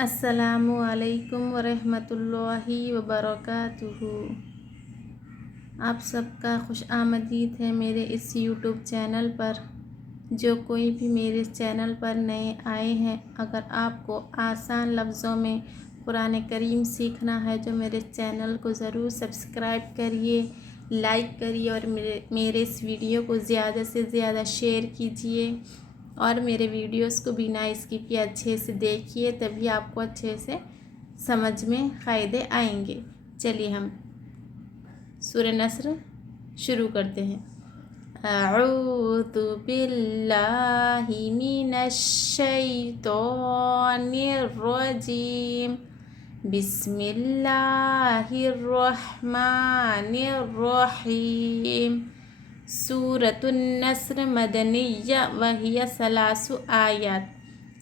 अस्सलामु अलैकुम वरहमतुल्लाहि वबरकातुहू। आप सबका खुश आमदीद है मेरे इस यूट्यूब चैनल पर। जो कोई भी मेरे चैनल पर नए आए हैं, अगर आपको आसान लफ्ज़ों में कुरान करीम सीखना है तो मेरे चैनल को ज़रूर सब्सक्राइब करिए, लाइक करिए और मेरे इस वीडियो को ज़्यादा से ज़्यादा शेयर कीजिए और मेरे वीडियोस को बिना स्किप किए अच्छे से देखिए, तभी आपको अच्छे से समझ में फ़ायदे आएंगे। चलिए हम सूरह नस्र शुरू करते हैं। अऊज़ु बिल्लाहि मिनश शैतानिर रजीम। बिस्मिल्लाहिर रहमानिर रहीम। सूरतुन नस्र मदनिया वहिया सलासु आयात।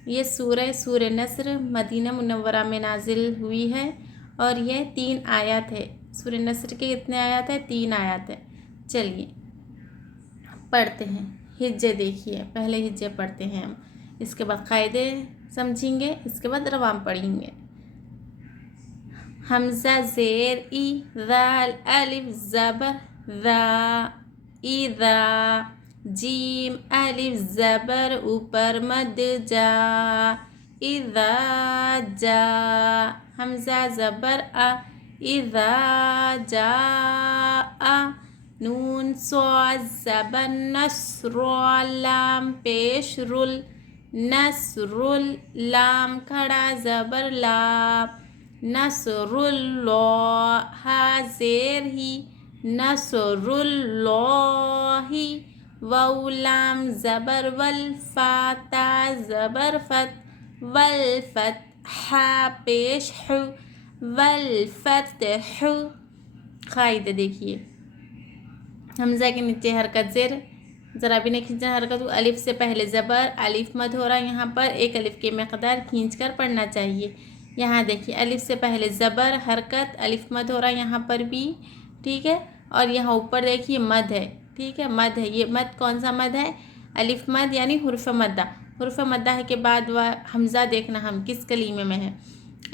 ये सूरह नस्र मदीना मुनव्वरा में नाजिल हुई है और यह 3 आयत है। सूरह नस्र के कितने आयत है? 3 आयत है। चलिए पढ़ते हैं। हिज्जे देखिए, पहले हिज्जे पढ़ते हैं हम, इसके बाद कायदे समझेंगे, इसके बाद रवाम पढ़ेंगे। हमज़ा ज़ेर ई, ज़ाल अलिफ ज़बर ज़ा इज़ा, जीम अलिफ ज़बर ऊपर मद जा इज़ा जा, हमज़ा ज़बर आ इज़ा जा आ, नून स्वाद ज़बर नस्र लाम पेश रुल नस्रुल, लाम खड़ा ज़बर ला नसरुल्लाह, हाज़ेर ही नसरुल्लाही, वौलाम ज़बर वल, फ़ाता ज़बर फत वल फत, हा पेश हु वल फतह। कायदे देखिए, हमज़ा के नीचे हरकत ज़ेर, ज़रा भी नहीं खींचना हरकत। अलिफ से पहले ज़बर, अलिफ मत हो रहा, यहाँ पर एक अलिफ की मकदार खींचकर पढ़ना चाहिए। यहाँ देखिए, अलिफ से पहले ज़बर, हरकत, अलिफ मद हो रहा है यहाँ पर भी, ठीक है। और यहाँ ऊपर देखिए मद है, ठीक है, मद है। ये मद कौन सा मद है? अलिफ मद यानी हुर्फ मद्दा। हुर्फ मद्दा के बाद वह हमज़ा देखना हम किस कलीमे में है।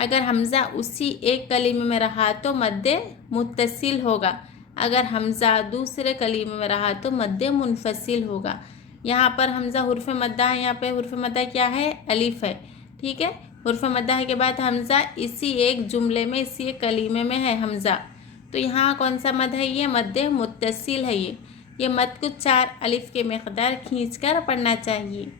अगर हमज़ा उसी एक कलीमे में रहा तो मद्दे मुत्तसिल होगा, अगर हमज़ा दूसरे कलीमे में रहा तो मद्दे मुनफसिल होगा। यहाँ पर हमज़ा हुर्फ मद्दा है, यहाँ पे हुर्फ मद्दा क्या है? अलिफ है, ठीक है। हुर्फ मद्दा के बाद हमज़ा इसी एक जुमले में, इसी एक कलीमे में है हमज़ा, तो यहाँ कौन सा मद है? ये मद्दे मुत्तसिल है। ये मद को 4 अलिफ के मकदार खींचकर पढ़ना चाहिए।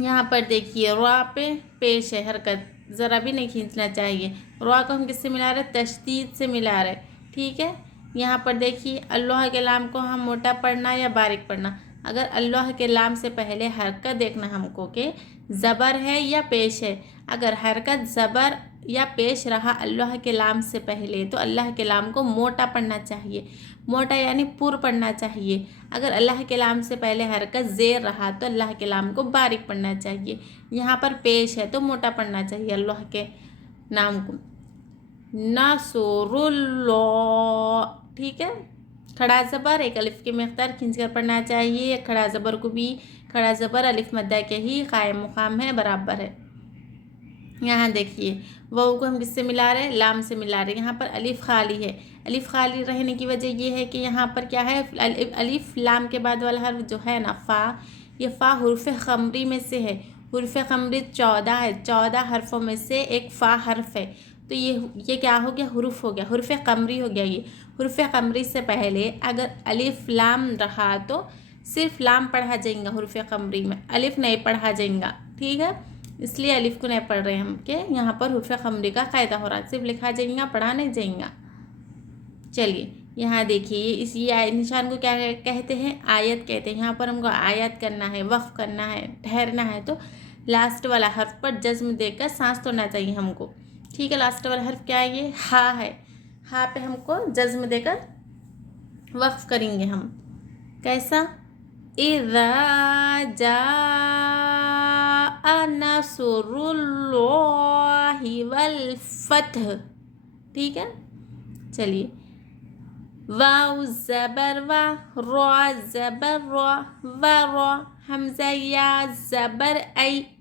यहाँ पर देखिए रा पे पेश है हरकत, ज़रा भी नहीं खींचना चाहिए। रा को हम किससे मिला रहे? तशदीद से मिला रहे, ठीक है। यहाँ पर देखिए अल्लाह के लाम को हम मोटा पढ़ना या बारीक पढ़ना। अगर अल्लाह के लाम से पहले हरकत देखना हमको कि ज़बर है या पेश है। अगर हरकत ज़बर या पेश रहा अल्लाह के लाम से पहले तो अल्लाह के लाम को मोटा पढ़ना चाहिए, मोटा यानी पुर पढ़ना चाहिए। अगर अल्लाह के लाम से पहले हरकत ज़ेर रहा तो अल्लाह के लाम को बारीक पढ़ना चाहिए। यहाँ पर पेश है तो मोटा पढ़ना चाहिए अल्लाह के नाम को। नसरुल्लाह, ठीक है। खड़ा ज़बर एक अलिफ की मकदार खींचकर पढ़ना चाहिए। खड़ा ज़बर को भी, खड़ा ज़बर अलिफ मद्दा के ही कायम मुकाम है, बराबर है। यहाँ देखिए वाव को हम किससे मिला रहे हैं? लाम से मिला रहे हैं। यहाँ पर अलिफ खाली है। अलिफ खाली रहने की वजह ये है कि यहाँ पर क्या है? अलिफ लाम के बाद वाला हर्फ जो है ना फ़ा, ये फ़ा हुर्फ़ ख़मरी में से है। हुर्फ़ ख़मरी 14 है, 14 हर्फ़ों में से एक फ़ा हर्फ है, तो ये क्या हो गया? हुर्फ़ हो गया, हुर्फ़ क़मरी हो गया। ये हुर्फ़ क़मरी से पहले अगर अलिफ लाम रहा तो सिर्फ लाम पढ़ा जाएगा, हुर्फ़ क़मरी में अलिफ नहीं पढ़ा जाएगा, ठीक है। इसलिए अलिफ को नहीं पढ़ रहे हम कि यहाँ पर हुर्फ़ क़मरी का कायदा हो रहा है, सिर्फ लिखा जाएगा, पढ़ा नहीं जाएगा। चलिए यहाँ देखिए, इस ये निशान को क्या कहते हैं? आयत कहते हैं। यहाँ पर हमको आयत करना है, वक्फ करना है, ठहरना है, तो लास्ट वाला हर्फ पर जज्म देकर सांस तोड़ना चाहिए हमको, ठीक है। लास्ट वाला हर्फ क्या है? ये हा है। हा पे हमको जज्म देकर वक्फ करेंगे हम। कैसा? इज़ा जाअ नस्रुल्लाहि वल फतह, ठीक है। चलिए वाव ज़बर वा, रा ज़बर रा, व रा, हमज़ा या ज़बर ऐ,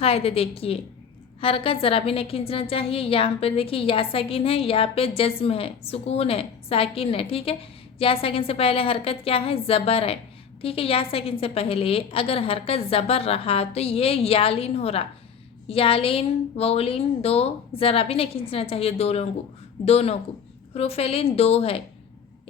कायदे देखिए, हरकत ज़रा भी नहीं खींचना चाहिए. यहाँ पे देखिए या साकिन है, यहाँ पे जज्म है, सुकून है, साकिन है. ठीक है, या साकिन से पहले हरकत क्या है? ज़बर है. ठीक है, या साकिन से पहले अगर हरकत ज़बर रहा तो ये यालिन हो रहा. यालिन वोलिन दो, ज़रा भी नहीं खींचना चाहिए दोनों को. हरूफ-ए-लिन दो है,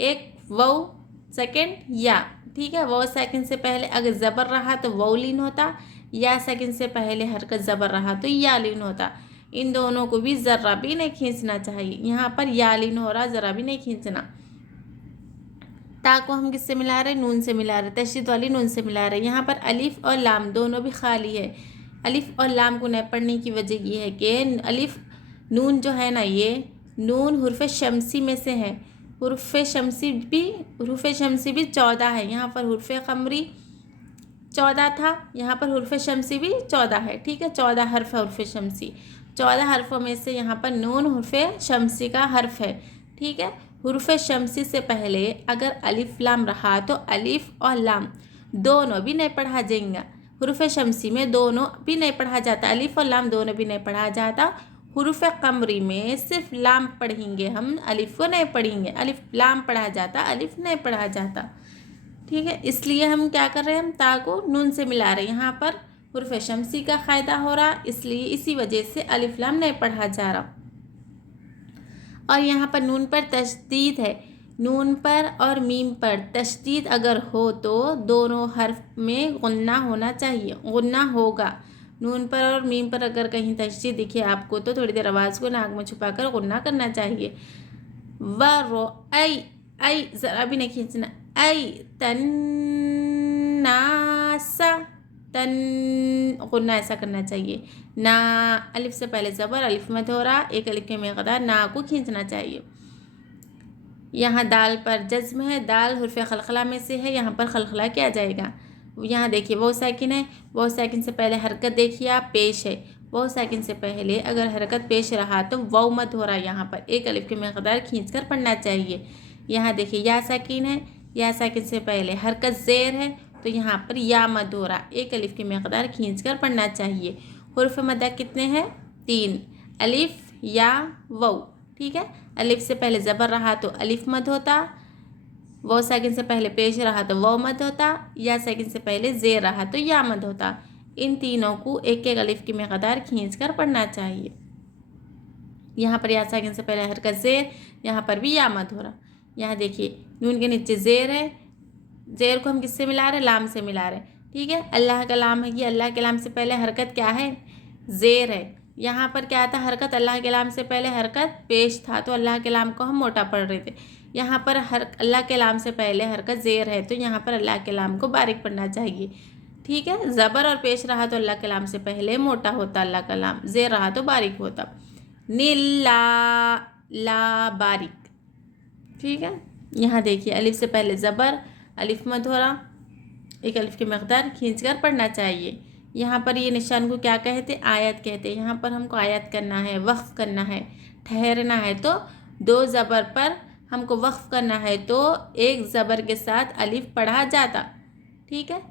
एक वौ सेकंड या. ठीक है, वौ सेकंड से पहले अगर ज़बर रहा तो वोलिन होता, या सेकंड से पहले हरकत ज़बर रहा तो यालिन होता. इन दोनों को भी ज़रा भी नहीं खींचना चाहिए. यहाँ पर यालिन हो रहा, ज़रा भी नहीं खींचना. ता को हम किससे मिला रहे? नून से मिला रहे, तशदीद वाली नून से मिला रहे. यहाँ पर अलिफ और लाम दोनों भी खाली है. अलिफ और लाम को नहीं पढ़ने की वजह ये है कि अलिफ नून जो है ना, ये नून हुर्फ़ शमसी में से है. हुर्फ़ शमसी भी 14 है. यहाँ पर हुर्फ़ क़मरी 14 था, यहाँ पर हुर्फ़ शमसी भी 14 है. ठीक है, 14 हर्फ है हुर्फ़ शमसी. 14 हर्फ़ों में से यहाँ पर नून हुर्फ़ शमसी का हर्फ है. ठीक है, हुर्फ़ शमसी से पहले अगर अलिफ लाम रहा तो अलिफ और लाम दोनों भी नहीं पढ़ा जाएंगे. हुर्फ़ शमसी में दोनों भी नहीं पढ़ा जाता, अलिफ और लाम दोनों भी नहीं पढ़ा जाता. हुर्फ़ क़मरी में सिर्फ लाम पढ़ेंगे हम, अलिफ को नहीं पढ़ेंगे. अलिफ लाम पढ़ा जाता, अलिफ नहीं पढ़ा जाता. ठीक है, इसलिए हम क्या कर रहे हैं? हम ता को नून से मिला रहे हैं. यहाँ पर हुर्फ़ शमसी का क़ायदा हो रहा, इसलिए इसी वजह से अलिफ लाम नहीं पढ़ा जा रहा. और यहाँ पर नून पर तशदीद है. नून पर और मीम पर तशदीद अगर हो तो दोनों हर्फ में गुन्ना होना चाहिए, गुन्ना होगा. नून पर और मीम पर अगर कहीं तशदीद दिखे आपको तो थोड़ी देर आवाज़ को नाक में छुपाकर गुन्ना करना चाहिए. व रो ऐ ज़रा भी नहीं खींचना. ऐ तन्नासा, तन गुन्ना ऐसा करना चाहिए. ना अलिफ से पहले ज़बर, अलिफ मत हो रहा, एक अलिफ के मकदार ना को खींचना चाहिए. यहाँ दाल पर जज्म है, दाल हुर्फ़ खलखला में से है, यहाँ पर खलखला किया जाएगा. यहाँ देखिए वो साकिन है, वो साकिन से पहले हरकत देखिए आप पेश है. वो साकिन से पहले अगर हरकत पेश रहा तो वाव मत हो रहा, यहाँ पर एक अलिफ के मकदार खींचकर पढ़ना चाहिए. यहाँ देखिए या साकिन है, या साकिन से पहले हरकत ज़ेर है तो यहाँ पर या मद हो रहा, एक अलिफ की मकदार खींचकर पढ़ना चाहिए. हुर्फ़ मद्दा कितने हैं? 3, अलिफ या वाव. ठीक है, अलिफ से पहले ज़बर रहा तो अलिफ मद होता, वाव साकिन से पहले पेश रहा तो वाव मद होता, या साकिन से पहले ज़ेर रहा तो या मद होता. इन तीनों को एक एक अलिफ की मकदार खींचकर पढ़ना चाहिए. यहाँ पर या साकिन से पहले हरकत ज़ेर, यहाँ पर भी या मद हो रहा. यहाँ देखिए नून के नीचे ज़ेर है, ज़ेर को हम किससे मिला रहे? लाम से मिला रहे. ठीक है, अल्लाह का लाम है, ये अल्लाह के लाम से पहले हरकत क्या है? ज़ेर है. यहाँ पर क्या था? हरकत अल्लाह के लाम से पहले हरकत पेश था तो अल्लाह के लाम को हम मोटा पढ़ रहे थे. यहाँ पर अल्लाह के लाम से पहले हरकत ज़ेर है तो यहाँ पर अल्लाह के लाम को बारीक पढ़ना चाहिए. ठीक है, ज़बर और पेश रहा तो अल्लाह के लाम से पहले मोटा होता अल्लाह का लाम, ज़ेर रहा तो बारीक होता. नीला ला बारीक. ठीक है, यहाँ देखिए अलिफ से पहले ज़बर, अलिफ मद हो रहा, एक अलिफ की मकदार खींचकर पढ़ना चाहिए. यहाँ पर ये निशान को क्या कहते? आयत कहते हैं. यहाँ पर हमको आयत करना है, वक्फ़ करना है, ठहरना है तो 2 ज़बर पर हमको वक्फ़ करना है तो एक ज़बर के साथ अलिफ पढ़ा जाता. ठीक है,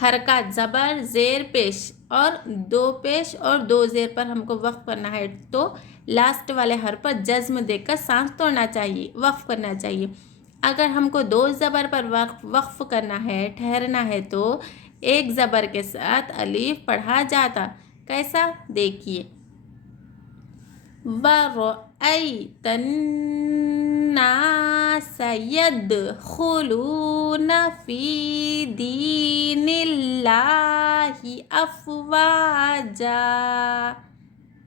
हरकत ज़बर ज़ेर पेश और 2 पेश और 2 ज़ेर पर हमको वक्फ़ करना है तो लास्ट वाले हर पर जज्म देकर सांस तोड़ना चाहिए, वक्फ़ करना चाहिए. अगर हमको दो ज़बर पर वक्फ करना है, ठहरना है, तो एक ज़बर के साथ अलीफ पढ़ा जाता। कैसा? देखिए, वरअयतन्नास यदखुलून फी दीनिल्लाहि अफ़वाजा।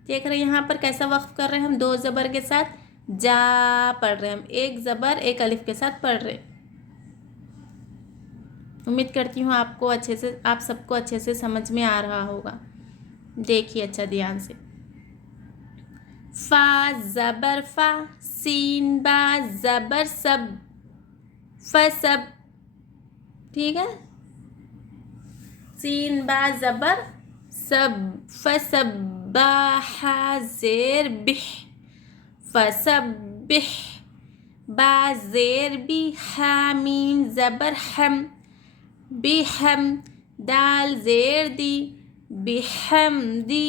देख रहे हैं यहाँ पर कैसा वक्फ कर रहे हैं हम, दो ज़बर के साथ जा पढ़ रहे हैं हम, एक ज़बर एक अलिफ के साथ पढ़ रहे। उम्मीद करती हूँ आपको अच्छे से, आप सबको अच्छे से समझ में आ रहा होगा। देखिए अच्छा ध्यान से। फा ज़बर फा, सीन बा ज़बर सब, फसब। ठीक है, सीन बा ज़बर सब, फसब्बाहा ज़ेर बिह, फसब्बिह। बा ज़ेर बी, हामीम ज़बर हम, बिहम। दाल ज़ेर दी, बिहमदी।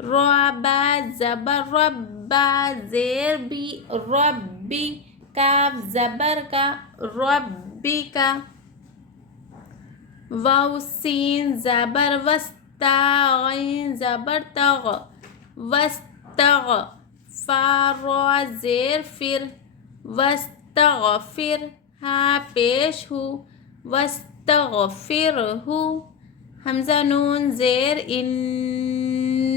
रबा ज़बर रब्बा, ज़ेर बी रब्बी। काफ ज़बर का, रब्बी का। वाव सीन ज़बर वस्ता, गैन ज़बर तग, वस्तग। फा रा ज़ेर फिर, वस्तगफिर। हा पेश हु, वस्तगफिरहु। हमज़ा नून ज़ेर इन,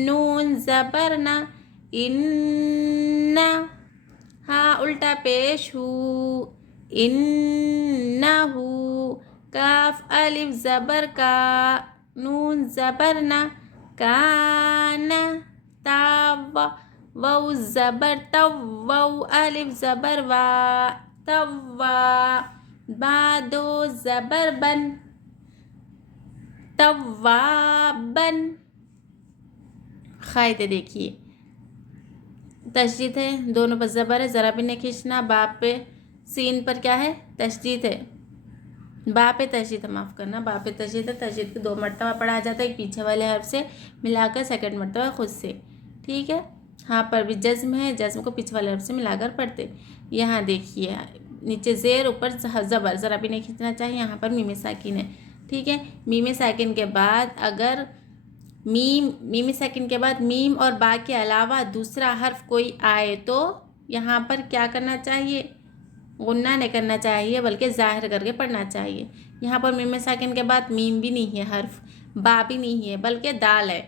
नून ज़बर ना, इन्ना। हा उल्टा पेश हु, इन्नहु। काफ अलिफ ज़बर का, नून ज़बर ना, काना। ताव वाव ज़बर तव, वाव अलिफ ज़बर वा, तव्वा। बा दो ज़बर बन, तव्वाबन। ख़ायदे देखिए, तशदीद है, दोनों पर ज़बर है, ज़रा भी नहीं खींचना। बाप पे सीन पर क्या है? तशदीद है। बा पे तशदीद है, माफ़ करना, बा पे तशदीद है। तशदीद को 2 मरतबा पढ़ा जाता है, एक पीछे वाले हर्फ से मिलाकर, सेकंड मरतबा खुद से। ठीक है, हाँ पर भी जज्म है, जज्म को पीछे वाले हर्फ से मिलाकर पढ़ते। यहाँ देखिए, नीचे ज़ेर, ऊपर ज़बर, ज़रा भी नहीं खींचना चाहिए। यहाँ पर मीम साकिन है। ठीक है, मीम साकिन के बाद अगर मीम साकिन के बाद मीम और बा के अलावा दूसरा हर्फ कोई आए तो यहाँ पर क्या करना चाहिए? गुन्ना नहीं करना चाहिए, बल्कि ज़ाहिर करके पढ़ना चाहिए। यहाँ पर मीम साकिन के बाद मीम भी नहीं है हर्फ, बा भी नहीं है, बल्कि दाल है।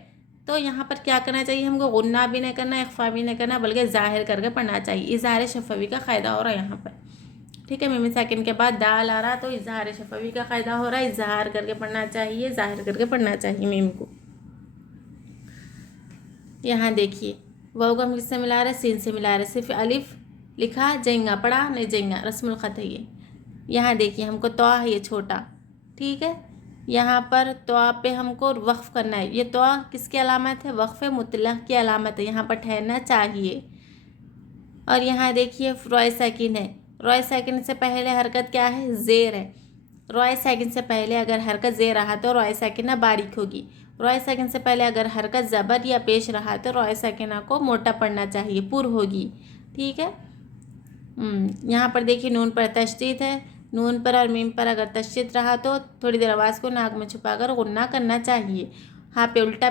तो यहाँ पर क्या करना चाहिए? हमको गुन्ना भी नहीं करना, इख्फा भी नहीं करना, बल्कि ज़ाहिर करके पढ़ना चाहिए। इज़हार शफ़वी का क़ायदा हो रहा है यहाँ पर। ठीक है, मीम साकिन के बाद दाल आ रहा, तो इज़हार शफ़वी का क़ायदा हो रहा है। इज़हार करके पढ़ना चाहिए, ज़ाहिर करके पढ़ना चाहिए मीम को। यहाँ देखिए, वाव को हम किससे मिला रहे हैं? सीन से मिला रहे हैं। सिर्फ अलिफ लिखा, जइंगा पढ़ा नहीं, जइंगा रस्मुल ख़त है ये। यहाँ देखिए, हमको तवा है ये छोटा। ठीक है, यहाँ पर तवा पे हमको वक्फ़ करना है। ये तवा किसकी अलामत है? वक्फ़ मुतलक़ की अलामत है, यहाँ पर ठहरना चाहिए। और यहाँ देखिए, रॉय साकिन है। रॉय साकिन से पहले हरकत क्या है? ज़ेर है। रॉय साकिन से पहले अगर हरकत ज़ेर रहा तो रॉय साकिना बारीक होगी। रॉय साकिन से पहले अगर हरकत ज़बर या पेश रहा तो रॉय साकिना को मोटा पढ़ना चाहिए, पुर होगी। ठीक है, यहाँ पर देखिए, नून पर तशदीद है। नून पर और मीम पर अगर तशदीद रहा तो थोड़ी देर आवाज़ को नाक में छुपाकर गुन्ना करना चाहिए। हाँ पे उल्टा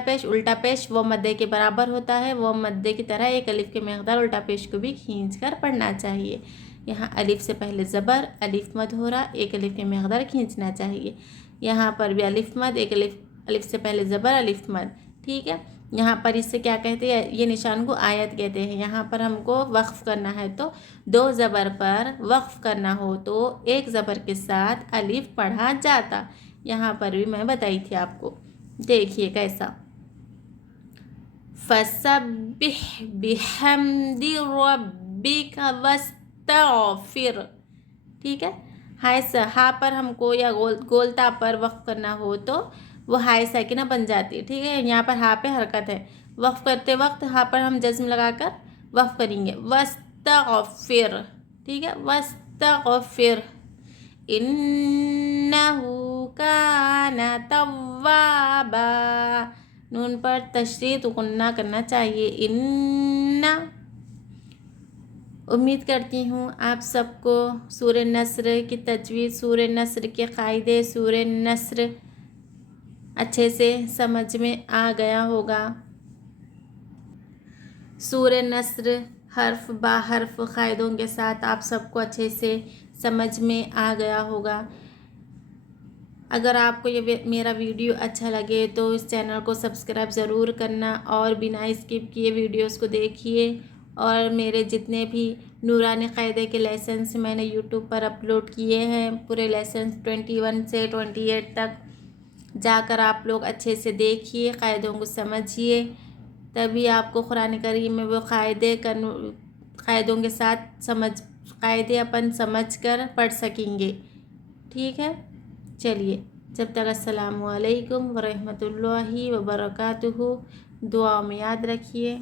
पेश वो मद्दे के बराबर होता है। वो मद्दे की तरह एक अलिफ के मकदार उल्टा पेश को भी खींच कर पढ़ना चाहिए। यहाँ अलिफ से पहले ज़बर, अलिफ मद हो रहा, एक अलिफ के मकदार खींचना चाहिए। यहाँ पर भी अलिफ मद, एक अलिफ से पहले ज़बर, अलिफ मद। ठीक है, यहाँ पर इससे क्या कहते हैं? ये निशान को आयत कहते हैं। यहाँ पर हमको वक्फ़ करना है तो दो ज़बर पर वक्फ़ करना हो तो एक ज़बर के साथ अलिफ पढ़ा जाता। यहाँ पर भी मैं बताई थी आपको। देखिए कैसा, फसब्बिह बिहम्दि रब्बिका वस्तग़फिर। ठीक है, हाय से हा पर हमको या गोलता पर वक्फ़ करना हो तो वो हाय साकिना बन जाती है। ठीक है, यहाँ पर हा पे हरकत है। वक्फ़ करते वक्त हा पर हम जज्म लगाकर वक्फ़ करेंगे, वस्तग़फिर। ठीक है, वस्तग़फिर इन्नहु काना तव्वाबा। नून पर तशदीद गुन्ना करना चाहिए, इन्ना। उम्मीद करती हूँ आप सबको सूरह नस्र की तजवीज़, सूरह नस्र के क़ायदे, सूरह नस्र अच्छे से समझ में आ गया होगा। सूरह नस्र हर्फ बा हर्फ क़ायदों के साथ आप सबको अच्छे से समझ में आ गया होगा। अगर आपको ये मेरा वीडियो अच्छा लगे तो इस चैनल को सब्सक्राइब ज़रूर करना और बिना स्किप किए वीडियोस को देखिए। और मेरे जितने भी नूरानी क़ायदे के लेसन्स मैंने यूट्यूब पर अपलोड किए हैं, पूरे लेसन्स 21 से 28 तक जाकर आप लोग अच्छे से देखिए, क़ायदों को समझिए, तभी आपको कुरान करीम में वो क़ायदों के साथ क़ायदे अपन समझ कर पढ़ सकेंगे। ठीक है, चलिए, जब तक अस्सलामु अलैकुम व रहमतुल्लाहि व बरकातुहू, दुआ में याद रखिए।